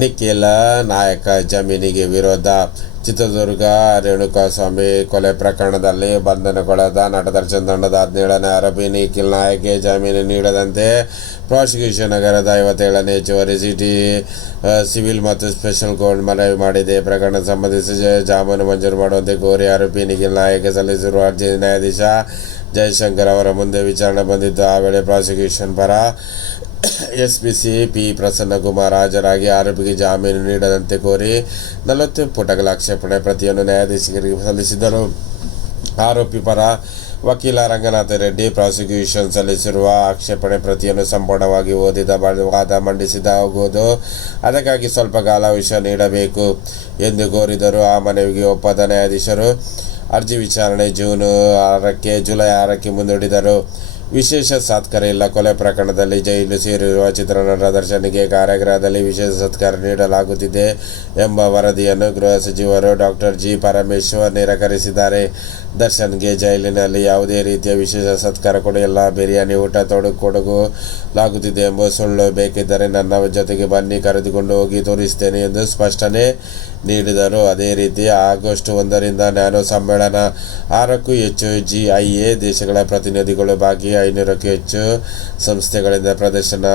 ನಿಖಿಲ ನಾಯಕ ಜಮೀನಿಗೆ ವಿರೋಧ. ಚಿತ್ರದುರ್ಗ, ರೇಣುಕಾಸ್ವಾಮಿ ಕೊಲೆ ಪ್ರಕರಣದಲ್ಲಿ ಬಂಧನಗೊಳ್ಳದ ನಟ ದರ್ಶನ್ ತಂಡದ ಹದಿನೇಳನೇ ಆರೋಪಿ ನಿಖಿಲ್ ನಾಯಕ್ಗೆ ಜಾಮೀನು ನೀಡದಂತೆ ಪ್ರಾಸಿಕ್ಯೂಷನ್ ನಗರದ ಐವತ್ತೇಳನೇ ಹೆಚ್ಚುವರಿ ಸಿಟಿ ಸಿವಿಲ್ ಮತ್ತು ಸ್ಪೆಷಲ್ ಕೋರ್ಟ್ ಮನವಿ ಮಾಡಿದೆ. ಪ್ರಕರಣ ಸಂಬಂಧಿಸಿ ಜಾಮೀನು ಮಂಜೂರು ಮಾಡುವಂತೆ ಕೋರಿ ಆರೋಪಿ ನಿಖಿಲ್ ನಾಯಕ ಸಲ್ಲಿಸಿರುವ ಅರ್ಜಿ ನ್ಯಾಯಾಧೀಶ ಜಯಶಂಕರ್ ಅವರ ಮುಂದೆ ವಿಚಾರಣೆ ಬಂದಿದ್ದು, ಆ ವೇಳೆ ಪ್ರಾಸಿಕ್ಯೂಷನ್ ಪರ ಎಸ್ ಪಿ ಪ್ರಸನ್ನಕುಮಾರ್ ಹಾಜರಾಗಿ ಆರೋಪಿಗೆ ಜಾಮೀನು ನೀಡದಂತೆ ಕೋರಿ ನಲವತ್ತು ಪುಟಗಳ ಆಕ್ಷೇಪಣೆ ಪ್ರತಿಯನ್ನು ನ್ಯಾಯಾಧೀಶರಿಗೆ ಸಲ್ಲಿಸಿದರು ಆರೋಪಿ ಪರ ವಕೀಲ ರಂಗನಾಥ ರೆಡ್ಡಿ ಪ್ರಾಸಿಕ್ಯೂಷನ್ ಸಲ್ಲಿಸಿರುವ ಆಕ್ಷೇಪಣೆ ಪ್ರತಿಯನ್ನು ಸಂಪೂರ್ಣವಾಗಿ ಓದಿದ ವಾದ ಮಂಡಿಸಿದ ಹೋಗುವುದು. ಅದಕ್ಕಾಗಿ ಸ್ವಲ್ಪ ಕಾಲ ಕಾಲಾವಕಾಶ ನೀಡಬೇಕು ಎಂದು ಕೋರಿದರು. ಆ ಮನವಿಗೆ ಒಪ್ಪದ ನ್ಯಾಯಾಧೀಶರು ಅರ್ಜಿ ವಿಚಾರಣೆ ಜೂನ್ ಆರಕ್ಕೆ, ಜುಲೈ ಆರಕ್ಕೆ ಮುಂದೂಡಿದರು. ವಿಶೇಷ ಸತ್ಕಾರ ಇಲ್ಲ. ಕೊಲೆ ಪ್ರಕರಣದಲ್ಲಿ ಜೈಲು ಸೇರಿರುವ ಚಿತ್ರನಟ ದರ್ಶನ್ಗೆ ಕಾರಾಗೃಹದಲ್ಲಿ ವಿಶೇಷ ಸತ್ಕಾರ ನೀಡಲಾಗುತ್ತಿದೆ ಎಂಬ ವರದಿಯನ್ನು ಗೃಹ ಸಚಿವರು ಡಾಕ್ಟರ್ ಜಿ. ಪರಮೇಶ್ವರ್ ನಿರಾಕರಿಸಿದ್ದಾರೆ. ದರ್ಶನ್ಗೆ ಜೈಲಿನಲ್ಲಿ ಯಾವುದೇ ರೀತಿಯ ವಿಶೇಷ ಸತ್ಕಾರ ಕೊಡಿಲ್ಲ ಬಿರಿಯಾನಿ ಊಟ ತೊಡಗು ಲಾಗುತ್ತಿದೆ ಎಂಬ ಸುಳ್ಳು ಬೇಕಿದ್ದರೆ ನನ್ನ ಜೊತೆಗೆ ಬನ್ನಿ, ಕರೆದುಕೊಂಡು ಹೋಗಿ ತೋರಿಸ್ತೇನೆ ಎಂದು ಸ್ಪಷ್ಟನೆ ನೀಡಿದರು. ಅದೇ ರೀತಿ ಆಗಸ್ಟ್ ಒಂದರಿಂದ ನ್ಯಾನೋ ಸಮ್ಮೇಳನ ಆರಕ್ಕೂ ಹೆಚ್ಚು ಜಿಐಎ ದೇಶಗಳ ಪ್ರತಿನಿಧಿಗಳು ಭಾಗಿ ಐನೂರಕ್ಕೂ ಹೆಚ್ಚು ಸಂಸ್ಥೆಗಳಿಂದ ಪ್ರದರ್ಶನ.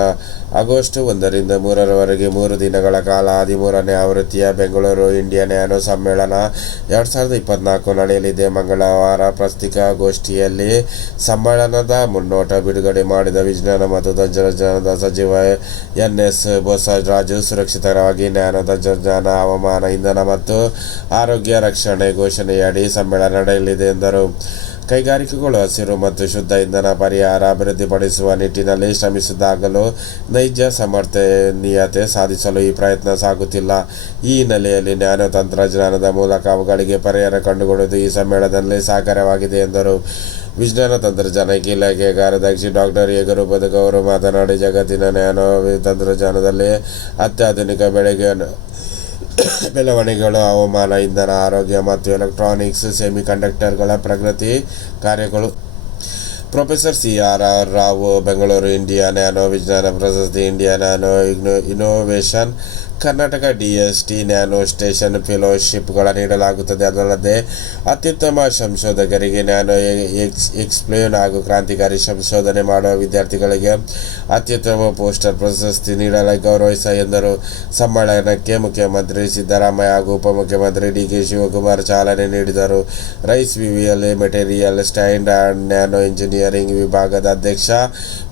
ಆಗಸ್ಟ್ ಒಂದರಿಂದ ಮೂರರವರೆಗೆ ಮೂರು ದಿನಗಳ ಕಾಲ ಹದಿಮೂರನೇ ಆವೃತ್ತಿಯ ಬೆಂಗಳೂರು ಇಂಡಿಯಾ ನ್ಯಾನೋ ಸಮ್ಮೇಳನ ಎರಡು ಸಾವಿರದ ಇಪ್ಪತ್ನಾಲ್ಕು ನಡೆಯಲಿದೆ. ಮಂಗಳವಾರ ಪ್ರಸ್ತಿಕಾಗೋಷ್ಠಿಯಲ್ಲಿ ಸಮ್ಮೇಳನದ ಮುನ್ನೋಟ ಬಿಡುಗಡೆ ಮಾಡಿದ ವಿಜ್ಞಾನ ಮತ್ತು ತಂತ್ರಜ್ಞಾನದ ಸಚಿವ ಎನ್ ಎಸ್ ಬಸವರಾಜು ಸುರಕ್ಷಿತವಾಗಿ ಜ್ಞಾನ ತಂತ್ರಜ್ಞಾನ, ಹವಾಮಾನ ಇಂಧನ ಮತ್ತು ಆರೋಗ್ಯ ರಕ್ಷಣೆ ಘೋಷಣೆಯಡಿ ಸಮ್ಮೇಳನ ನಡೆಯಲಿದೆ ಎಂದರು. ಕೈಗಾರಿಕೆಗಳು ಹಸಿರು ಮತ್ತು ಶುದ್ಧ ಇಂಧನ ಪರಿಹಾರ ಅಭಿವೃದ್ಧಿಪಡಿಸುವ ನಿಟ್ಟಿನಲ್ಲಿ ಶ್ರಮಿಸಿದಾಗಲೂ ನೈಜ ಸಮರ್ಥನೀಯತೆ ಸಾಧಿಸಲು ಈ ಪ್ರಯತ್ನ ಸಾಗುತ್ತಿಲ್ಲ. ಈ ಹಿನ್ನೆಲೆಯಲ್ಲಿ ನ್ಯಾನೋ ತಂತ್ರಜ್ಞಾನದ ಮೂಲಕ ಅವುಗಳಿಗೆ ಪರಿಹಾರ ಕಂಡುಕೊಳ್ಳುವುದು ಈ ಸಮ್ಮೇಳನದಲ್ಲಿ ಸಾಕಾರವಾಗಿದೆ ಎಂದರು. ವಿಜ್ಞಾನ ತಂತ್ರಜ್ಞಾನ ಇಲಾಖೆ ಕಾರ್ಯದರ್ಶಿ ಡಾಕ್ಟರ್ ಯಗರು ಬದುಕವರು ಮಾತನಾಡಿ, ಜಗತ್ತಿನ ನ್ಯಾನೋ ತಂತ್ರಜ್ಞಾನದಲ್ಲಿ ಅತ್ಯಾಧುನಿಕ ಬೆಳೆಗೆ ಬೆಳವಣಿಗೆಗಳು, ಹವಾಮಾನ, ಇಂಧನ, ಆರೋಗ್ಯ ಮತ್ತು ಎಲೆಕ್ಟ್ರಾನಿಕ್ಸ್ ಸೆಮಿಕಂಡಕ್ಟರ್ಗಳ ಪ್ರಗತಿ ಕಾರ್ಯಗಳು. Professor C R R Rao, Bengaluru India nano ವಿಜ್ಞಾನ ಪ್ರಶಸ್ತಿ India nano IGNOU innovation Karnataka D S T nano station, ಫೆಲೋಶಿಪ್ಗಳ ನೀಡಲಾಗುತ್ತದೆ. ಅದಲ್ಲದೆ, ಅತ್ಯುತ್ತಮ ಸಂಶೋಧಕರಿಗೆ ನ್ಯಾನೋ ಎಕ್ಸ್, ಎಕ್ಸ್ಪ್ಲೇನ್ ಹಾಗೂ ಕ್ರಾಂತಿಕಾರಿ ಸಂಶೋಧನೆ ಮಾಡುವ ವಿದ್ಯಾರ್ಥಿಗಳಿಗೆ ಅತ್ಯುತ್ತಮ ಪೋಸ್ಟರ್ ಪ್ರಶಸ್ತಿ ನೀಡಲು ಗೌರವಿಸ ಎಂದರು. ಸಮ್ಮೇಳನಕ್ಕೆ ಮುಖ್ಯಮಂತ್ರಿ ಸಿದ್ದರಾಮಯ್ಯ ಹಾಗೂ ಉಪಮುಖ್ಯಮಂತ್ರಿ ಡಿ ಕೆ ಶಿವಕುಮಾರ್ ಚಾಲನೆ ನೀಡಿದರು. Rise VVL material stand and nano engineering ವಿಭಾಗದ ಅಧ್ಯಕ್ಷ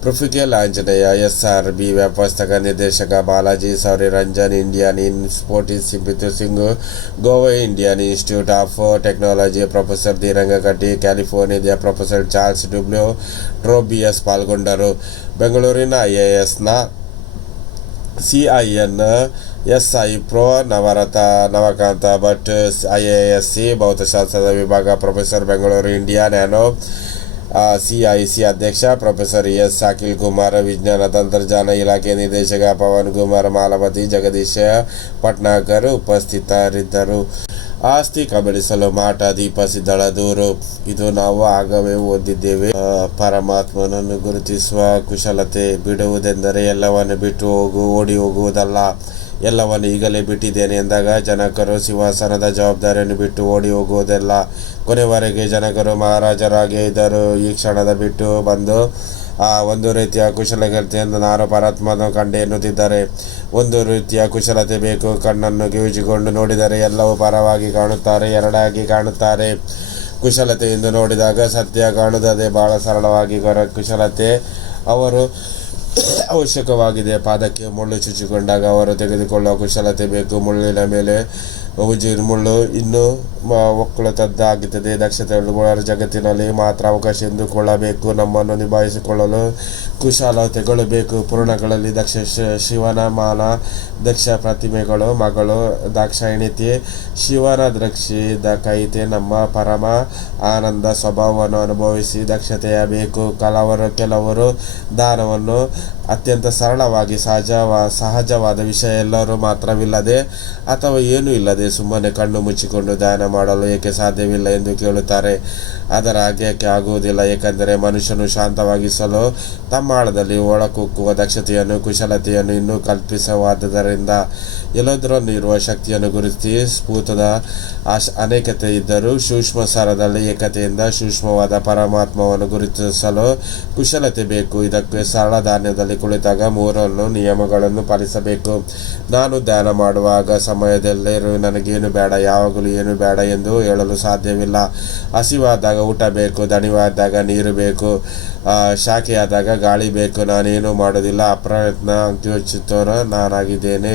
ಪ್ರೊಫಿಕಲ್ ಆಂಜನೇಯ ಎಸ್ಆರ್ ಬಿ ವ್ಯವಸ್ಥಾಪಕ ನಿರ್ದೇಶಕ Balaji Sauri Ranjan Indian in ಸ್ಪೋರ್ಟಿಸ್ ಸಿಂಪಿತು Singh Goa Indian Institute of Technology professor ಧೀರಂಗ Katti ಕ್ಯಾಲಿಫೋರ್ನಿಯಾದ ಪ್ರೊಫೆಸರ್ ಚಾರ್ಲ್ಸ್ ಡುಬ್ಲ್ಯೂ ಟ್ರೋಬಿಯಸ್ ಪಾಲ್ಗೊಂಡರು ಬೆಂಗಳೂರಿನ ಐಎಎಸ್ನ CIN SI pro ನವರಥ ನವಕಾಂತ Bhat IISc ಭೌತಶಾಸ್ತ್ರದ ವಿಭಾಗ professor Bengaluru India nano CIC ಅಧ್ಯಕ್ಷ ಪ್ರೊಫೆಸರ್ ಎಸ್ ಅಖಿಲ್ ಕುಮಾರ್, ವಿಜ್ಞಾನ ತಂತ್ರಜ್ಞಾನ ಇಲಾಖೆ ನಿರ್ದೇಶಕ ಪವನ್ ಕುಮಾರ್ ಮಾಲವತಿ ಜಗದೀಶ ಪಟ್ನಾಕರ್ ಉಪಸ್ಥಿತರಿದ್ದರು. ಆಸ್ತಿ ಕಬಳಿಸಲು ಮಾಟ ದೀಪ ಸಿದ್ದಳ ದೂರು. ಇದು ನಾವು ಆಗವೇ ಓದಿದ್ದೇವೆ. ಪರಮಾತ್ಮನನ್ನು ಗುರುತಿಸುವ ಕುಶಲತೆ ಬಿಡುವುದೆಂದರೆ ಎಲ್ಲವನ್ನು ಬಿಟ್ಟು ಹೋಗು, ಓಡಿ ಹೋಗುವುದಲ್ಲ. ಎಲ್ಲವನ್ನು ಈಗಲೇ ಬಿಟ್ಟಿದ್ದೇನೆ ಎಂದಾಗ ಜನಕರು ಸಿಂಹಾಸನದ ಜವಾಬ್ದಾರಿಯನ್ನು ಬಿಟ್ಟು ಓಡಿ ಹೋಗುವುದಿಲ್ಲ. ಕೊನೆವರೆಗೆ ಜನಕರು ಮಹಾರಾಜರಾಗೇ ಇದ್ದರು. ಈ ಕ್ಷಣದ ಬಿಟ್ಟು ಬಂದು ಆ ಒಂದು ರೀತಿಯ ಕುಶಲತೆಯಿಂದ ನಾನು ಪರಾತ್ಮನ ಕಂಡೆ ಎನ್ನುತ್ತಿದ್ದಾರೆ. ಒಂದು ರೀತಿಯ ಕುಶಲತೆ ಬೇಕು. ಕಣ್ಣನ್ನು ಕಿವಿಚಿಕೊಂಡು ನೋಡಿದರೆ ಎಲ್ಲವೂ ಪರವಾಗಿ ಕಾಣುತ್ತಾರೆ, ಎರಡಾಗಿ ಕಾಣುತ್ತಾರೆ. ಕುಶಲತೆಯಿಂದ ನೋಡಿದಾಗ ಸತ್ಯ ಕಾಣುತ್ತದೆ. ಬಹಳ ಸರಳವಾಗಿ ಕುಶಲತೆ ಅವರು ಅವಶ್ಯಕವಾಗಿದೆ. ಪಾದಕ್ಕೆ ಮುಳ್ಳು ಚುಚ್ಚಿಕೊಂಡಾಗ ಅವರು ತೆಗೆದುಕೊಳ್ಳುವ ಕುಶಲತೆ ಬೇಕು. ಮುಳ್ಳಿನ ಮೇಲೆ ಉಜಿರ್ ಮುಳ್ಳು ಇನ್ನೂ ಒಕ್ಕಲುತದ್ದಾಗುತ್ತದೆ ದಕ್ಷತೆ ಉಳ್ಳುವ ಜಗತ್ತಿನಲ್ಲಿ ಮಾತ್ರ ಅವಕಾಶ ಎಂದುಕೊಳ್ಳಬೇಕು. ನಮ್ಮನ್ನು ನಿಭಾಯಿಸಿಕೊಳ್ಳಲು ಕುಶಲತೆಗಳು ಬೇಕು. ಪುರಾಣಗಳಲ್ಲಿ ದಕ್ಷ ಶಿವನ ಮಾನ, ದಕ್ಷ ಪ್ರತಿಮೆಗಳು, ಮಗಳು ದಾಕ್ಷಾಯಣಿತಿ ಶಿವನ ದ್ರಕ್ಷಿ ಕೈತೆ ನಮ್ಮ ಪರಮ ಆನಂದ ಸ್ವಭಾವವನ್ನು ಅನುಭವಿಸಿ ದಕ್ಷತೆಯ ಬೇಕು. ಕೆಲವರು ಕೆಲವರು ದಾನವನ್ನು ಅತ್ಯಂತ ಸರಳವಾಗಿ ಸಹಜವ, ಸಹಜವಾದ ವಿಷಯ ಎಲ್ಲರೂ ಮಾತ್ರವಿಲ್ಲದೆ ಅಥವಾ ಏನೂ ಇಲ್ಲದೆ ಸುಮ್ಮನೆ ಕಣ್ಣು ಮುಚ್ಚಿಕೊಂಡು ಧ್ಯಾನ ಮಾಡಲು ಏಕೆ ಸಾಧ್ಯವಿಲ್ಲ ಎಂದು ಕೇಳುತ್ತಾರೆ. ಅದರ ಆಗ್ಯಕ್ಕೆ ಆಗುವುದಿಲ್ಲ, ಏಕೆಂದರೆ ಮನುಷ್ಯನು ಶಾಂತವಾಗಿಸಲು ತಮ್ಮ ಆಳದಲ್ಲಿ ಒಳಕುಕ್ಕುವ ದಕ್ಷತೆಯನ್ನು, ಕುಶಲತೆಯನ್ನು ಇನ್ನೂ ಕಲ್ಪಿಸವಾದದರಿಂದ ಎಲ್ಲದರಲ್ಲೂ ಇರುವ ಶಕ್ತಿಯನ್ನು ಗುರುತಿಸಿ ಸ್ಫೂತದ ಆಶ್, ಅನೇಕತೆ ಇದ್ದರೂ ಸೂಕ್ಷ್ಮ ಸರದಲ್ಲಿ ಏಕತೆಯಿಂದ ಸೂಕ್ಷ್ಮವಾದ ಪರಮಾತ್ಮವನ್ನು ಗುರುತಿಸಲು ಕುಶಲತೆ ಬೇಕು. ಇದಕ್ಕೆ ಸರಳ ಧಾನ್ಯದಲ್ಲಿ ಕುಳಿತಾಗ ಮೂರನ್ನು ನಿಯಮಗಳನ್ನು ಪಾಲಿಸಬೇಕು. ನಾನು ಧ್ಯಾನ ಮಾಡುವಾಗ ಸಮಯದಲ್ಲೇ ನನಗೇನು ಬೇಡ, ಯಾವಾಗಲೂ ಏನು ಬೇಡ ಎಂದು ಹೇಳಲು ಸಾಧ್ಯವಿಲ್ಲ. ಹಸಿವಾದಾಗ ಊಟ ಬೇಕು, ದಣಿವಾದಾಗ ನೀರು ಬೇಕು ಶಾಖೆಯಾದಾಗ ಗಾಳಿ ಬೇಕು, ನಾನೇನು ಮಾಡೋದಿಲ್ಲ ಅಪ್ರಯತ್ನ, ಅಂತ್ಯೋಚಿತೋರ ನಾನಾಗಿದ್ದೇನೆ